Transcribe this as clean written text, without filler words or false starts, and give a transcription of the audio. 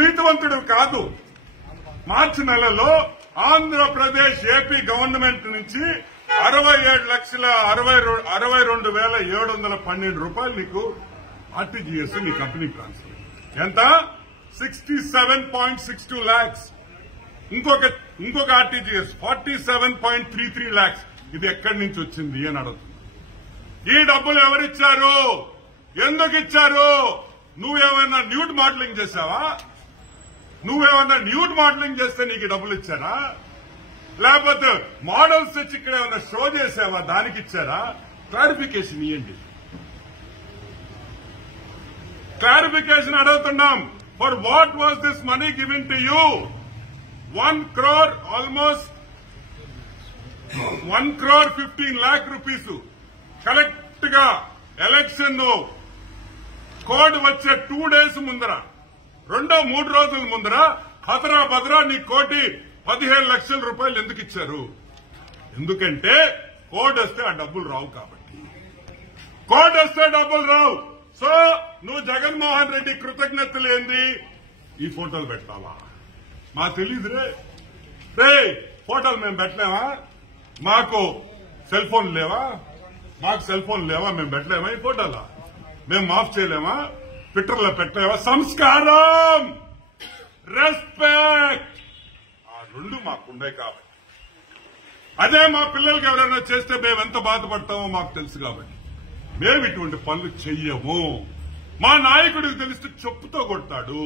నీతివంతుడు కాదు. మార్చి నెలలో Andhra Pradesh AP government నుంచి 67,62,712 రూపాయలు నీకు ఆర్టీజీఎస్ నీ కంపెనీకి ట్రాన్స్ఫర్. ఎంత? 67.62 lakhs. ఇంకొక ఆర్టీజీఎస్ 47.33 lakhs. ఇది ఎక్కడి నుంచి వచ్చింది అని అడుగుతున్నా. ఈ డబ్బులు ఎవరిచ్చారు? ఎందుకు ఇచ్చారు? నువ్వేమైనా న్యూడ్ మోడలింగ్ చేశావా? నువ్వేమన్నా న్యూడ్ మోడలింగ్ చేస్తే నీకు డబ్బులు ఇచ్చారా? లేకపోతే మోడల్స్ వచ్చి ఇక్కడ ఏమైనా షో చేసావా? దానికి ఇచ్చారా? క్లారిఫికేషన్ ఇవ్వండి. క్లారిఫికేషన్ అడుగుతున్నాం. For what was this money given to you? 1 crore almost 1,15 lakh rupees correct గా ఎలక్షన్ కోడ్ వచ్చే 2 days ముందర, 2-3 రోజుల ముందర హతరా భద్రా నీ కోటి 15 లక్షల రూపాయలు ఎందుకు ఇచ్చారు? ఎందుకంటే కోడ్ వస్తే ఆ డబ్బులు రావు కాబట్టి. కోడ్ వస్తే డబ్బులు రావు. సో నువ్వు జగన్మోహన్ రెడ్డి కృతజ్ఞతలు ఏంది? ఈ ఫోటోలు పెట్టావా? మాకు తెలీదురే. రే ఫోటోలు మేము పెట్టలేమా? మాకు సెల్ ఫోన్ లేవా? మేము పెట్టలేమా? ఈ ఫోటోలా మేము మాఫ్ చేయలేమా? ట్విట్టర్లో పెట్టలేవా? సంస్కారం, రెస్పెక్ట్, ఆ రెండు మాకుండే కాబట్టి. అదే మా పిల్లలకి ఎవరైనా చేస్తే మేము ఎంత బాధపడతామో మాకు తెలుసు కాబట్టి మేము ఇటువంటి పనులు చెయ్యము. మా నాయకుడికి తెలిస్తే చెప్పుతో కొడతాడు.